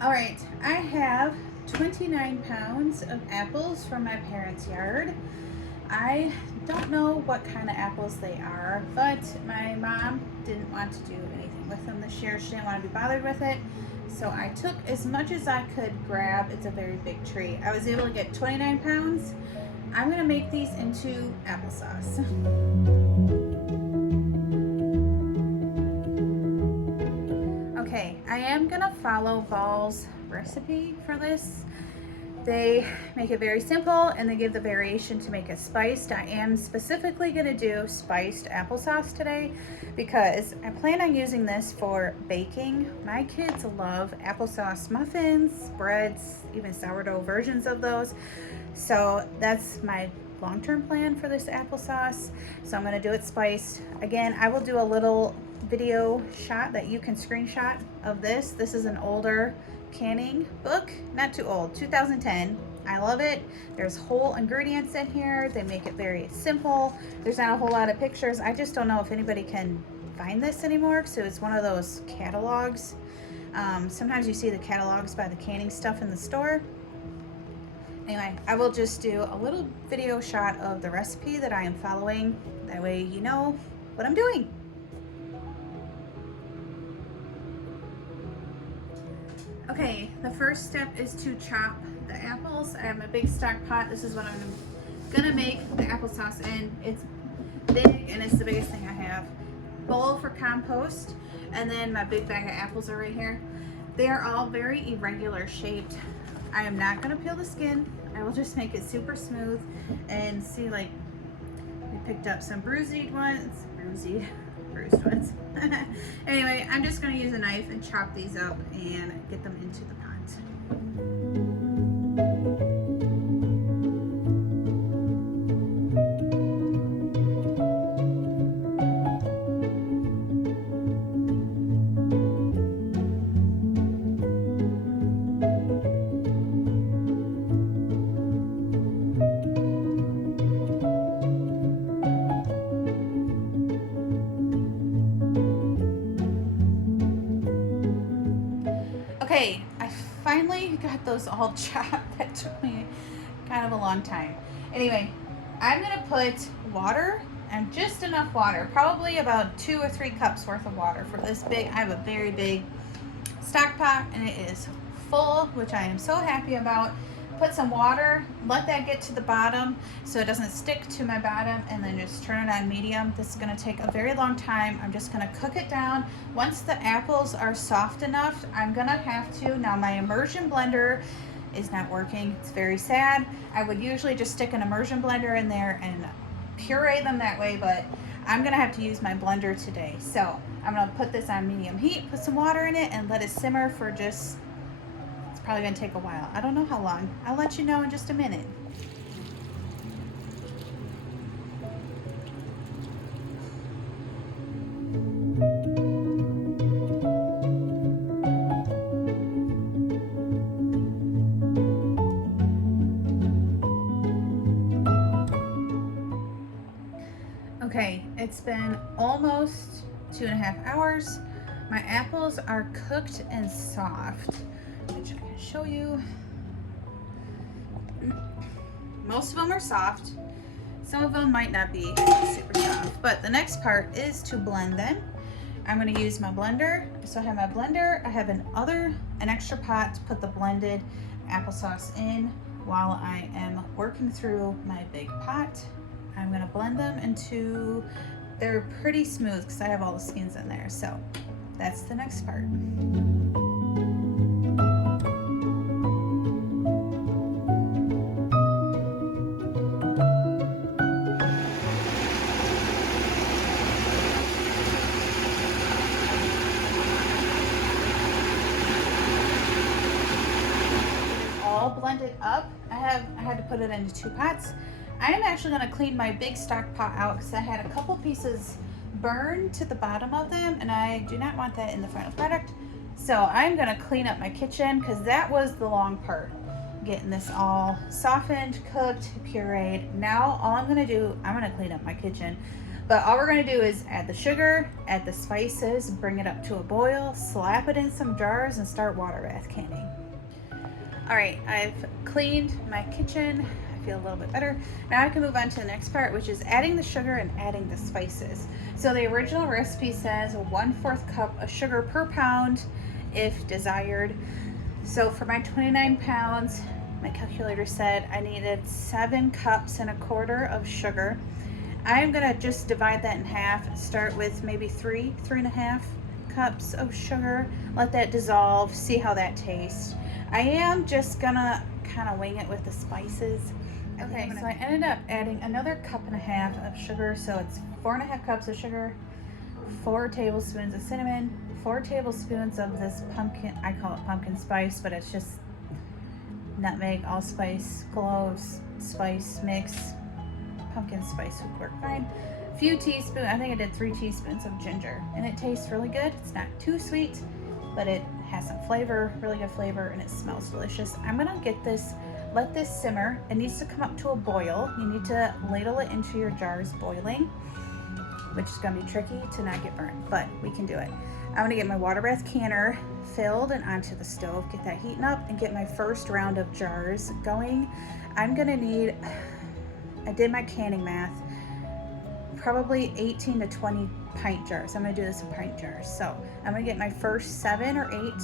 All right, I have 29 pounds of apples from my parents' yard. I don't know what kind of apples they are, but my mom didn't want to do anything with them this year. She didn't want to be bothered with it. So I took as much as I could grab. It's a very big tree. I was able to get 29 pounds. I'm gonna make these into applesauce. Okay, I am gonna follow Ball's recipe for this. They make it very simple and they give the variation to make it spiced. I am specifically gonna do spiced applesauce today because I plan on using this for baking. My kids love applesauce muffins, breads, even sourdough versions of those. So that's my long-term plan for this applesauce. So I'm gonna do it spiced. Again, I will do a little video shot that you can screenshot of this. This is an older canning book, not too old, 2010. I love it. There's whole ingredients in here. They make it very simple. There's not a whole lot of pictures. I just don't know if anybody can find this anymore, so it's one of those catalogs. Sometimes you see the catalogs by the canning stuff in the store. Anyway, I will just do a little video shot of the recipe that I am following. That way you know what I'm doing. Okay, the first step is to chop the apples. I have my big stock pot. This is what I'm gonna make the applesauce in. It's big and it's the biggest thing I have. Bowl for compost, and then my big bag of apples are right here. They are all very irregular shaped. I am not gonna peel the skin. I will just make it super smooth and see, like, we picked up some bruised ones. Anyway, I'm just going to use a knife and chop these up and get them into the pot. Okay, I finally got those all chopped. That took me kind of a long time. Anyway, I'm gonna put water, and just enough water, probably about 2 or 3 cups worth of water for this big. I have a very big stock pot and it is full, which I am so happy about. Put some water, let that get to the bottom so it doesn't stick to my bottom, and then just turn it on medium. This is gonna take a very long time. I'm just gonna cook it down. Once the apples are soft enough, I'm gonna have to, now my immersion blender is not working. It's very sad. I would usually just stick an immersion blender in there and puree them that way, but I'm gonna have to use my blender today. So I'm gonna put this on medium heat, put some water in it, and let it simmer for just, probably gonna take a while. I don't know how long. I'll let you know in just a minute. Okay, it's been almost 2.5 hours. My apples are cooked and soft, which I can show you. Most of them are soft. Some of them might not be super soft, but the next part is to blend them. I'm gonna use my blender. So I have my blender, I have an extra pot to put the blended applesauce in while I am working through my big pot. I'm gonna blend them into, they're pretty smooth because I have all the skins in there. So that's the next part. Blended up. I had to put it into 2 pots. I am actually going to clean my big stock pot out because I had a couple pieces burned to the bottom of them, and I do not want that in the final product. So I'm going to clean up my kitchen because that was the long part, getting this all softened, cooked, pureed. Now all I'm going to do, I'm going to clean up my kitchen. But all we're gonna do is add the sugar, add the spices, bring it up to a boil, slap it in some jars, and start water bath canning. All right, I've cleaned my kitchen. I feel a little bit better. Now I can move on to the next part, which is adding the sugar and adding the spices. So the original recipe says 1/4 cup of sugar per pound if desired. So for my 29 pounds, my calculator said I needed 7 cups and a quarter of sugar. I'm gonna just divide that in half, start with maybe 3.5 cups of sugar, let that dissolve, see how that tastes. I am just gonna kind of wing it with the spices. Okay, so I ended up adding another 1.5 cups of sugar, so it's 4.5 cups of sugar, 4 tablespoons of cinnamon, 4 tablespoons of this pumpkin, I call it pumpkin spice, but it's just nutmeg, allspice, cloves, spice mix. Pumpkin spice would work fine. A few teaspoons, I think I did 3 teaspoons of ginger, and it tastes really good. It's not too sweet, but it has some flavor, really good flavor, and it smells delicious. I'm gonna get this, let this simmer. It needs to come up to a boil. You need to ladle it into your jars boiling, which is gonna be tricky to not get burnt, but we can do it. I'm gonna get my water bath canner filled and onto the stove, get that heating up, and get my first round of jars going. I'm gonna need, I did my canning math, probably 18 to 20 pint jars. I'm gonna do this in pint jars. So I'm gonna get my first 7 or 8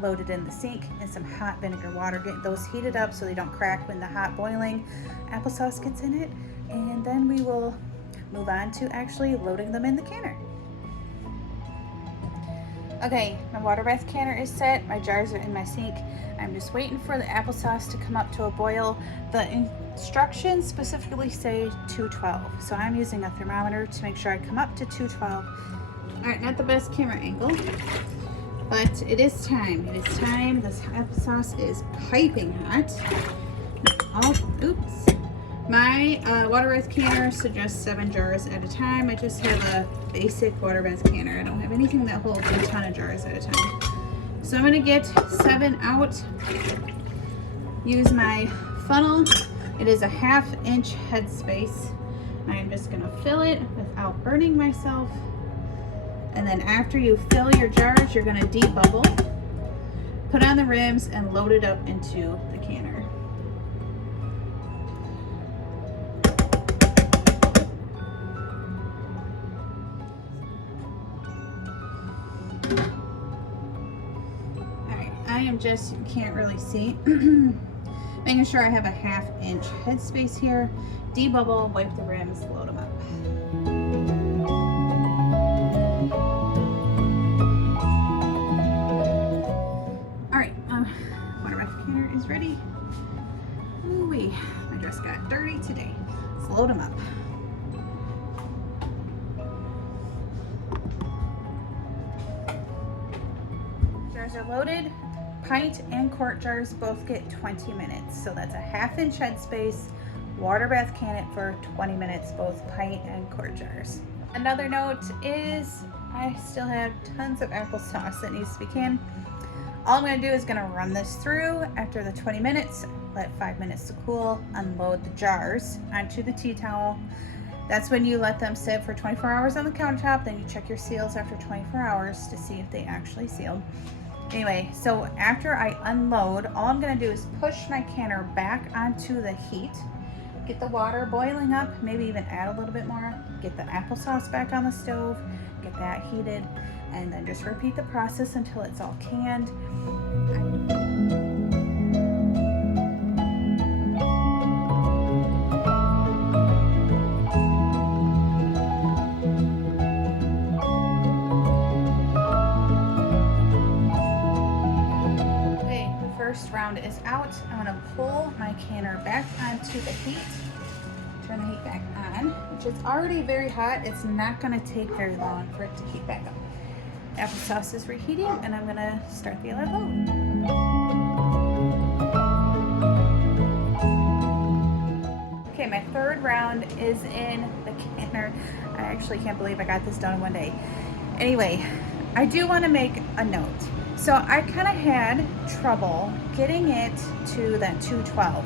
loaded in the sink and some hot vinegar water. Get those heated up so they don't crack when the hot boiling applesauce gets in it. And then we will move on to actually loading them in the canner. Okay, my water bath canner is set. My jars are in my sink. I'm just waiting for the applesauce to come up to a boil. The instructions specifically say 212, so I'm using a thermometer to make sure I come up to 212. All right, not the best camera angle, but it is time. It is time. This applesauce is piping hot. Oh, oops. My water bath canner suggests 7 jars at a time. I just have a basic water bath canner. I don't have anything that holds a ton of jars at a time. So I'm gonna get 7 out. Use my funnel. It is a 1/2 inch headspace. I'm just gonna fill it without burning myself. And then after you fill your jars, you're gonna debubble, put on the rims, and load it up into the canner. Alright, I am just, you can't really see, making sure I have a 1/2 inch headspace here. Debubble, wipe the rims, load them up. Alright, water bath canner is ready. Ooh-wee, my dress got dirty today. Let's load them up. Jars are loaded. Pint and quart jars both get 20 minutes. So that's a 1/2 inch headspace. Water bath can it for 20 minutes, both pint and quart jars. Another note is I still have tons of applesauce that needs to be canned. All I'm gonna do is gonna run this through after the 20 minutes, let 5 minutes to cool, unload the jars onto the tea towel. That's when you let them sit for 24 hours on the countertop, then you check your seals after 24 hours to see if they actually sealed. Anyway, so after I unload, all I'm gonna do is push my canner back onto the heat, get the water boiling up, maybe even add a little bit more, get the applesauce back on the stove, get that heated, and then just repeat the process until it's all canned. First round is out. I'm going to pull my canner back onto the heat, turn the heat back on, which is already very hot. It's not going to take very long for it to heat back up. Applesauce is reheating, and I'm going to start the other load. Okay, my third round is in the canner. I actually can't believe I got this done in one day. Anyway, I do want to make a note. So I kind of had trouble getting it to that 212.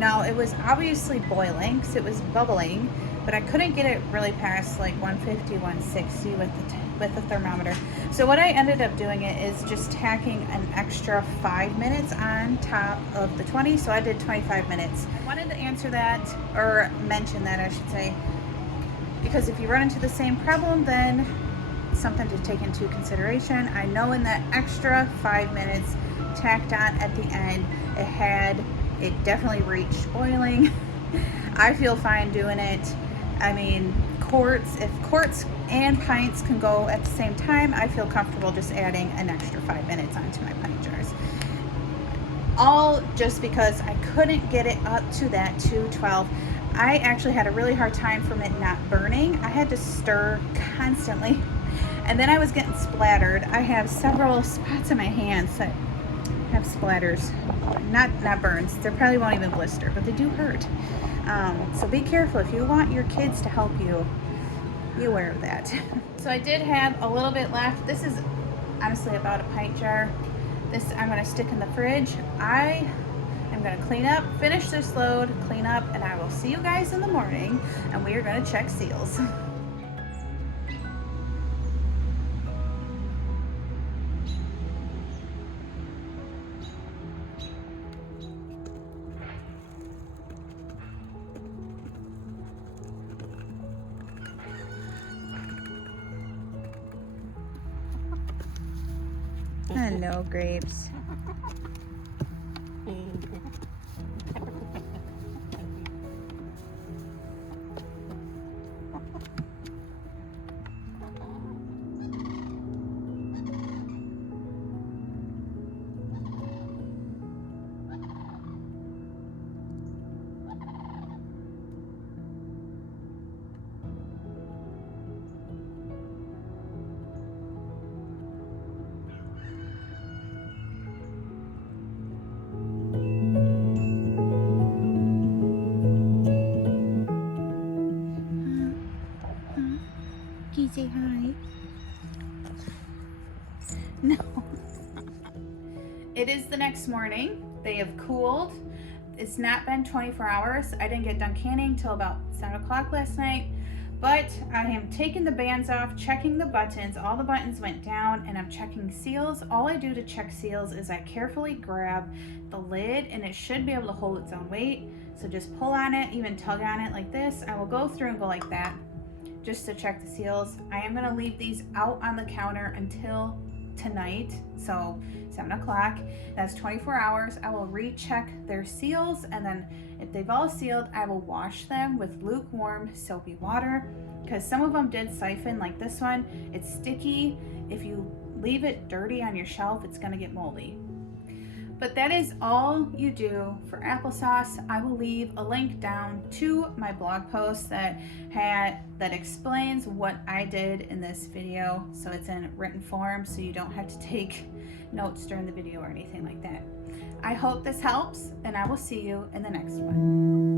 Now it was obviously boiling because it was bubbling, but I couldn't get it really past like 150, 160 with the thermometer. So what I ended up doing it is just tacking an extra 5 minutes on top of the 20. So I did 25 minutes. I wanted to answer that, or mention that I should say, because if you run into the same problem, then something to take into consideration. I know in that extra 5 minutes tacked on at the end, it definitely reached boiling. I feel fine doing it. I mean, if quarts and pints can go at the same time, I feel comfortable just adding an extra 5 minutes onto my pint jars. All just because I couldn't get it up to that 212. I actually had a really hard time from it not burning. I had to stir constantly, and then I was getting splattered. I have several spots on my hands that have splatters, not burns. They probably won't even blister, but they do hurt. So be careful. If you want your kids to help you, be aware of that. So I did have a little bit left. This is honestly about a pint jar. This I'm going to stick in the fridge. I am going to clean up, finish this load, clean up, and I will see you guys in the morning, and we are going to check seals. Hello, grapes. Can you say hi? No. It is the next morning. They have cooled. It's not been 24 hours. I didn't get done canning till about 7 o'clock last night. But I am taking the bands off, checking the buttons. All the buttons went down, and I'm checking seals. All I do to check seals is I carefully grab the lid, and it should be able to hold its own weight. So just pull on it, even tug on it like this. I will go through and go like that just to check the seals. I am gonna leave these out on the counter until tonight, so 7 o'clock. That's 24 hours. I will recheck their seals, and then if they've all sealed, I will wash them with lukewarm soapy water, because some of them did siphon, like this one. It's sticky. If you leave it dirty on your shelf, it's gonna get moldy. But that is all you do for applesauce. I will leave a link down to my blog post that explains what I did in this video, so it's in written form, so you don't have to take notes during the video or anything like that. I hope this helps, and I will see you in the next one.